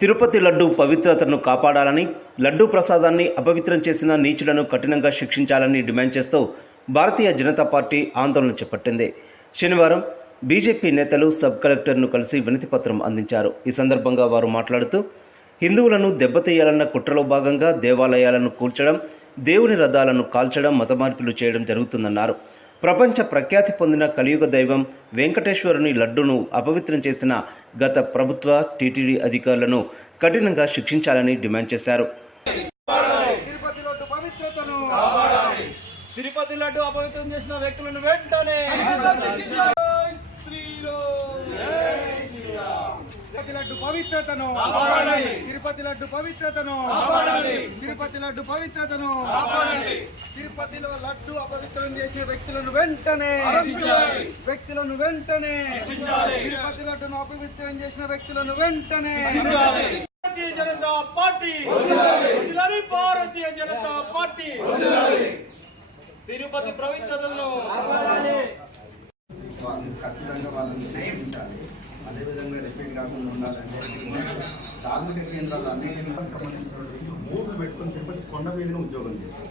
తిరుపతి లడ్డూ పవిత్రతను కాపాడాలని, లడ్డూ ప్రసాదాన్ని అపవిత్రం చేసిన నీచులను కఠినంగా శిక్షించాలని డిమాండ్ చేస్తూ భారతీయ జనతా పార్టీ ఆందోళన చేపట్టింది. శనివారం బీజేపీ నేతలు సబ్ కలెక్టర్ను కలిసి వినతిపత్రం అందించారు. ఈ సందర్భంగా వారు మాట్లాడుతూ, హిందువులను దెబ్బతీయాలన్న కుట్రలో భాగంగా దేవాలయాలను కూల్చడం, దేవుని రథాలను కాల్చడం, మత మార్పులు చేయడం జరుగుతుందన్నారు. ప్రపంచ ప్రఖ్యాతి పొందిన కలియుగ దైవం వెంకటేశ్వరుని లడ్డును అపవిత్రం చేసిన గత ప్రభుత్వ టీటీడీ అధికారులను కఠినంగా శిక్షించాలని డిమాండ్ చేశారు. తిరుపతి లడ్డు అపవిత్రం చేసిన వ్యక్తులను వెంటనే తిరుపతి లడ్డు పవిత్రతను తిరుపతి లడ్డు పవిత్రతను తిరుపతి లడ్డు పవిత్రతను తిరుపతిలో లడ్డు అపవిత్రం చేసే వ్యక్తులను వెంటనే తిరుపతి లడ్డును అపవిత్రం చేసిన వ్యక్తులను వెంటనే భారతీయ జనతా పార్టీ భారతీయ జనతా పార్టీ తిరుపతి పవిత్రతను ఖచ్చితంగా వాళ్ళని క్షమించాలి. అదేవిధంగా రిపీట్ కాకుండా ఉండాలంటే ధార్మిక కేంద్రాలు అన్నింటికి సంబంధించిన బోర్డులు పెట్టుకొని తిరుపతి కొండ మీదనే ఉద్యోగం చేస్తారు.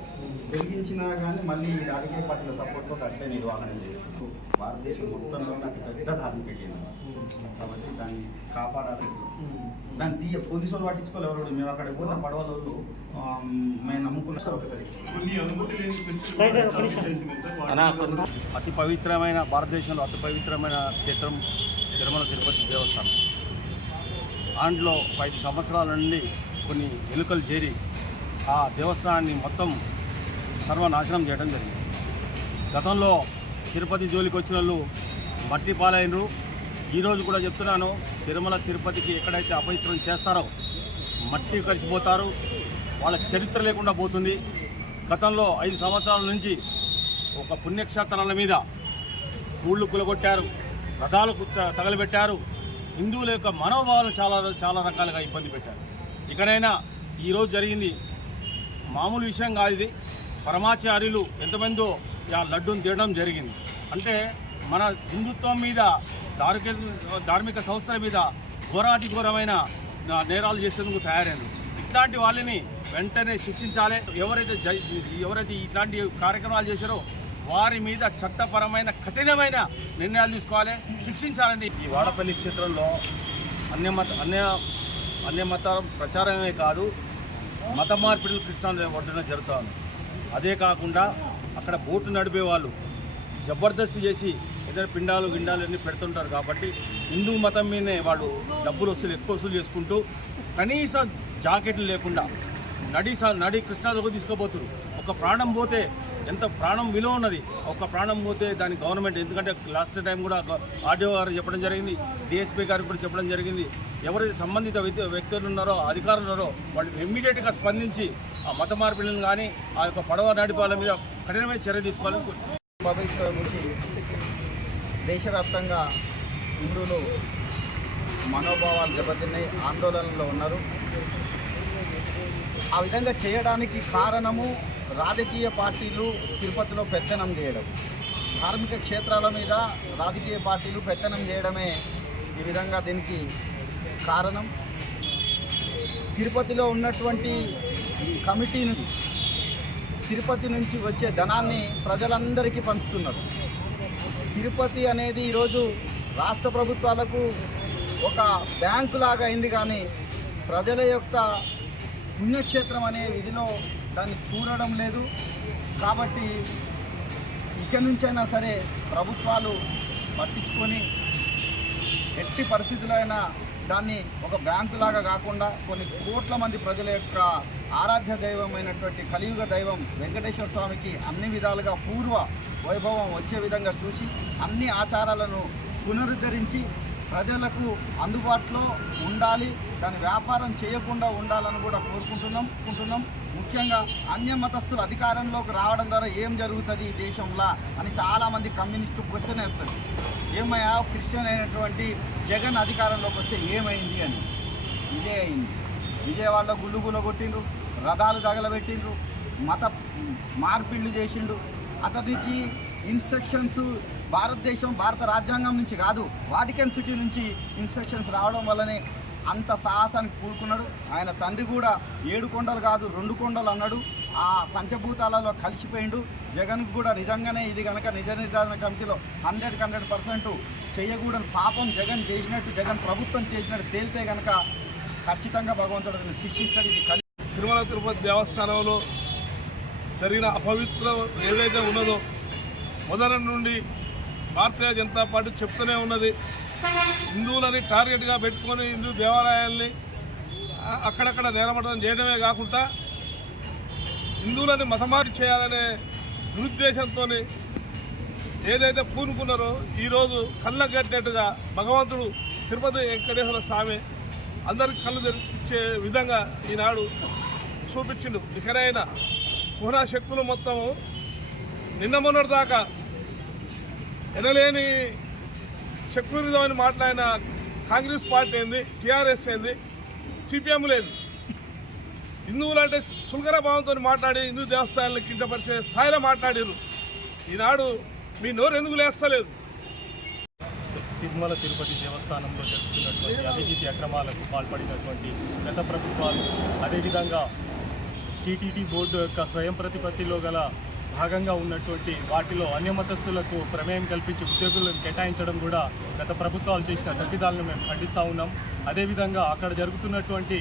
వెలిగించినా కానీ మళ్ళీ రాజకీయ పార్టీల సపోర్ట్తో అట్లే నిర్వహణ చేస్తారు. భారతదేశం మొత్తంలో నాకు పెద్ద ధార్మిక కేంద్రం కాబట్టి దాన్ని కాపాడాలి. దాన్ని పోలీసు వాళ్ళు పట్టించుకోవాలి. ఎవరు మేము అక్కడికి పోతే పడవలు మేము నమ్ముకున్న అతి పవిత్రమైన భారతదేశంలో అతి పవిత్రమైన క్షేత్రం తిరుమల తిరుపతి దేవస్థానం. దాంట్లో 5 సంవత్సరాల నుండి కొన్ని ఎలుకలు చేరి ఆ దేవస్థానాన్ని మొత్తం సర్వనాశనం చేయడం జరిగింది. గతంలో తిరుపతి జోలికి వచ్చిన వాళ్ళు మట్టి పాలైనరు. ఈరోజు కూడా చెప్తున్నాను, తిరుమల తిరుపతికి ఎక్కడైతే అపవిత్రం చేస్తారో మట్టి కలిసిపోతారు. వాళ్ళ చరిత్ర లేకుండా పోతుంది. గతంలో 5 సంవత్సరాల నుంచి ఒక పుణ్యక్షేత్రాల మీద ఊళ్ళు కులగొట్టారు, రథాలు తగలబెట్టారు. హిందువుల యొక్క మనోభావాలను చాలా రకాలుగా ఇబ్బంది పెట్టారు. ఇకనైనా ఈరోజు జరిగింది మామూలు విషయం కాదు. ఇది పరమాచార్యులు ఎంతమందో ఆ లడ్డూని తీయడం జరిగింది. అంటే మన హిందుత్వం మీద ధార్మిక సంస్థల మీద ఘోరాతి ఘోరమైన నేరాలు చేసేందుకు తయారైంది. ఇట్లాంటి వాళ్ళని వెంటనే శిక్షించాలి. ఎవరైతే ఇట్లాంటి కార్యక్రమాలు చేశారో వారి మీద చట్టపరమైన కఠినమైన నిర్ణయాలు తీసుకోవాలి, శిక్షించాలండి. ఈ వాడపల్లి క్షేత్రంలో అన్యమత ప్రచారమే కాదు, మత మార్పిడులు కృష్ణాల ఒడ్డున జరుగుతాను. అదే కాకుండా అక్కడ బోటు నడిపే వాళ్ళు జబర్దస్త్ చేసి ఏదైనా పిండాలు గిండాలు అన్నీ పెడుతుంటారు. కాబట్టి హిందూ మతం మీదనే వాళ్ళు డబ్బులు ఎక్కువ వసూలు చేసుకుంటూ కనీసం జాకెట్లు లేకుండా నడి కృష్ణాలకు తీసుకుపోతున్నారు. ఒక ప్రాణం పోతే ఎంత ప్రాణం విలువ ఉన్నది. ఒక ప్రాణం పోతే దాని గవర్నమెంట్, ఎందుకంటే లాస్ట్ టైం కూడా ఆర్డీఓ గారు చెప్పడం జరిగింది, డిఎస్పీ గారికి కూడా చెప్పడం జరిగింది. ఎవరైతే సంబంధిత వ్యక్తులు ఉన్నారో అధికారులు ఉన్నారో వాళ్ళు ఇమ్మీడియట్గా స్పందించి ఆ మత మార్పిడులను కానీ ఆ యొక్క పడవ నడిపాల మీద కఠినమైన చర్య తీసుకోవాలని పవిత్ర గురించి దేశవ్యాప్తంగా హిందువులు మనోభావాలు దెబ్బతిన్నాయి, ఆందోళనలో ఉన్నారు. ఆ విధంగా చేయడానికి కారణము రాజకీయ పార్టీలు తిరుపతిలో పెత్తనం చేయడం, ధార్మిక క్షేత్రాల మీద రాజకీయ పార్టీలు పెత్తనం చేయడమే ఈ విధంగా దీనికి కారణం. తిరుపతిలో ఉన్నటువంటి కమిటీని తిరుపతి నుంచి వచ్చే ధనాన్ని ప్రజలందరికీ పంచుతున్నారు. తిరుపతి అనేది ఈరోజు రాష్ట్ర ప్రభుత్వాలకు ఒక బ్యాంకు లాగా అయింది, కానీ ప్రజల యొక్క పుణ్యక్షేత్రం అనే విధిలో దాన్ని చూడడం లేదు. కాబట్టి ఇక నుంచైనా సరే ప్రభుత్వాలు పట్టించుకొని ఎట్టి పరిస్థితులైనా దాన్ని ఒక బ్యాంకు లాగా కాకుండా కొన్ని కోట్ల మంది ప్రజల యొక్క ఆరాధ్య దైవమైనటువంటి కలియుగ దైవం వెంకటేశ్వర స్వామికి అన్ని విధాలుగా పూర్వ వైభవం వచ్చే విధంగా చూసి అన్ని ఆచారాలను పునరుద్ధరించి ప్రజలకు అందుబాటులో ఉండాలి, దాని వ్యాపారం చేయకుండా ఉండాలని కూడా కోరుకుంటున్నాం. ముఖ్యంగా అన్య మతస్థులు అధికారంలోకి రావడం ద్వారా ఏం జరుగుతుంది ఈ దేశంలో అని చాలామంది కమ్యూనిస్టు క్వశ్చన్ వేస్తారు. ఏమయ్యా క్రిస్టియన్ అయినటువంటి జగన్ అధికారంలోకి వస్తే ఏమైంది అని. ఇదే అయింది. విజయవాడలో గుళ్ళు కొట్టిండ్రు, రథాలు తగలబెట్టిండ్రు, మత మార్పిళ్ళు చేసిండు. అతనికి ఇన్స్ట్రక్షన్స్ భారత రాజ్యాంగం నుంచి కాదు, వాటికన్ సిటీ నుంచి ఇన్స్ట్రక్షన్స్ రావడం వల్లనే అంత సాహసానికి కూడుకున్నాడు. ఆయన తండ్రి కూడా 7 కొండలు కాదు 2 కొండలు అన్నాడు. ఆ పంచభూతాలలో కలిసిపోయిండు. జగన్కు కూడా నిజంగానే ఇది కనుక నిజ నిర్ధారణ కమిటీలో 100% చేయకూడని పాపం జగన్ చేసినట్టు, జగన్ ప్రభుత్వం చేసినట్టు తేలితే కనుక ఖచ్చితంగా భగవంతుడు శిక్షిస్తాడు. ఇది తిరుమల తిరుపతి దేవస్థానంలో జరిగిన అపవిత్రం ఏదైతే ఉన్నదో మొదటి నుండి భారతీయ జనతా పార్టీ చెప్తూనే ఉన్నది. హిందువులని టార్గెట్గా పెట్టుకొని హిందూ దేవాలయాల్ని అక్కడక్కడ నేలమట్టడం చేయడమే కాకుండా హిందువులని మతమారి చేయాలనే దురుద్దేశంతో ఏదైతే పూనుకున్నారో ఈరోజు కళ్ళ కట్టినట్టుగా భగవంతుడు తిరుపతి వెంకటేశ్వర స్వామి అందరికి కళ్ళు తెరిపించే విధంగా ఈనాడు చూపించిండు. ఇకనైనా పునః శక్తులు మొత్తము నిన్న మొన్నటి దాకా ఎనలేని సెక్యులరిజం అని మాట్లాడిన కాంగ్రెస్ పార్టీ ఏంది, టీఆర్ఎస్ ఏంది, సిపిఎం లేదు. హిందువులు అంటే సుల్కర భావంతో మాట్లాడి హిందూ దేవస్థానాలను కించపరిచే స్థాయిలో మాట్లాడారు. ఈనాడు మీ నోరు ఎందుకు లేస్తలేదు? తిరుమల తిరుపతి దేవస్థానంలో జరుగుతున్నటువంటి అవినీతి అక్రమాలకు పాల్పడినటువంటి గత ప్రభుత్వాలు, అదేవిధంగా టీటీడీ బోర్డు యొక్క స్వయం ప్రతిపత్తిలో గల భాగంగా ఉన్నటువంటి వాటిలో అన్యమతస్థులకు ప్రమేయం కల్పించి ఉద్యోగులను కేటాయించడం కూడా గత ప్రభుత్వాలు చేసిన తప్పిదాలను మేము ఖండిస్తూ ఉన్నాం. అదేవిధంగా అక్కడ జరుగుతున్నటువంటి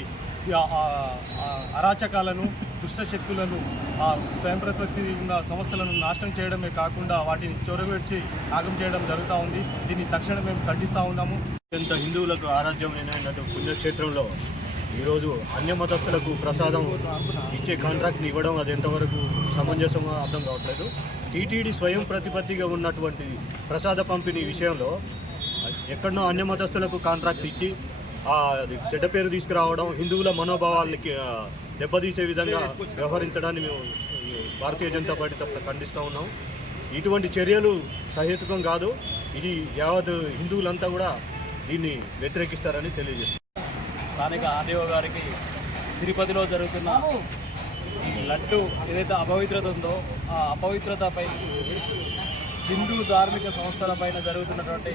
అరాచకాలను, దుష్టశక్తులను, ఆ స్వయం ప్రతిపత్తి ఉన్న సంస్థలను నాశనం చేయడమే కాకుండా వాటిని చొరగొచ్చి నాగం చేయడం జరుగుతూ ఉంది. దీన్ని తక్షణం మేము ఖండిస్తూ ఉన్నాము. అత్యంత హిందువులకు ఆరాధ్యమైనటువంటి పుణ్యక్షేత్రంలో ఈరోజు అన్యమతస్థులకు ప్రసాదం ఇచ్చే కాంట్రాక్ట్ని ఇవ్వడం అది ఎంతవరకు సమంజసమో అర్థం కావట్లేదు. టీటీడీ స్వయం ప్రతిపత్తిగా ఉన్నటువంటి ప్రసాద పంపిణీ విషయంలో ఎక్కడనో అన్యమతస్థులకు కాంట్రాక్ట్ ఇచ్చి అది చెడ్డ పేరు తీసుకురావడం, హిందువుల మనోభావాలకి దెబ్బతీసే విధంగా వ్యవహరించడాన్ని మేము భారతీయ జనతా పార్టీ తప్ప ఖండిస్తూ ఉన్నాం. ఇటువంటి చర్యలు సహేతుకం కాదు. ఇది యావత్ హిందువులంతా కూడా దీన్ని వ్యతిరేకిస్తారని తెలియజేస్తారు. స్థానిక ఆర్డీఓ గారికి తిరుపతిలో జరుగుతున్న ఈ లడ్డు ఏదైతే అపవిత్రత ఉందో ఆ అపవిత్రతపై హిందూ ధార్మిక సంస్థలపైన జరుగుతున్నటువంటి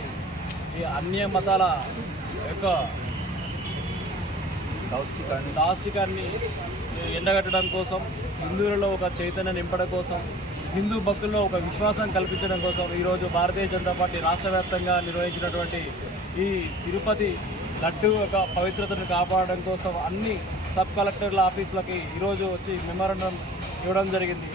ఈ అన్య మతాల యొక్క దాష్టికాన్ని ఎండగట్టడం కోసం, హిందువులలో ఒక చైతన్యం నింపడం కోసం, హిందూ భక్తుల్లో ఒక విశ్వాసం కల్పించడం కోసం ఈరోజు భారతీయ జనతా పార్టీ రాష్ట్ర వ్యాప్తంగా నిర్వహించినటువంటి ఈ తిరుపతి లడ్డు యొక్క పవిత్రతను కాపాడడం కోసం అన్ని సబ్ కలెక్టర్ల ఆఫీసులకి ఈరోజు వచ్చి మెమోరాండం ఇవ్వడం జరిగింది.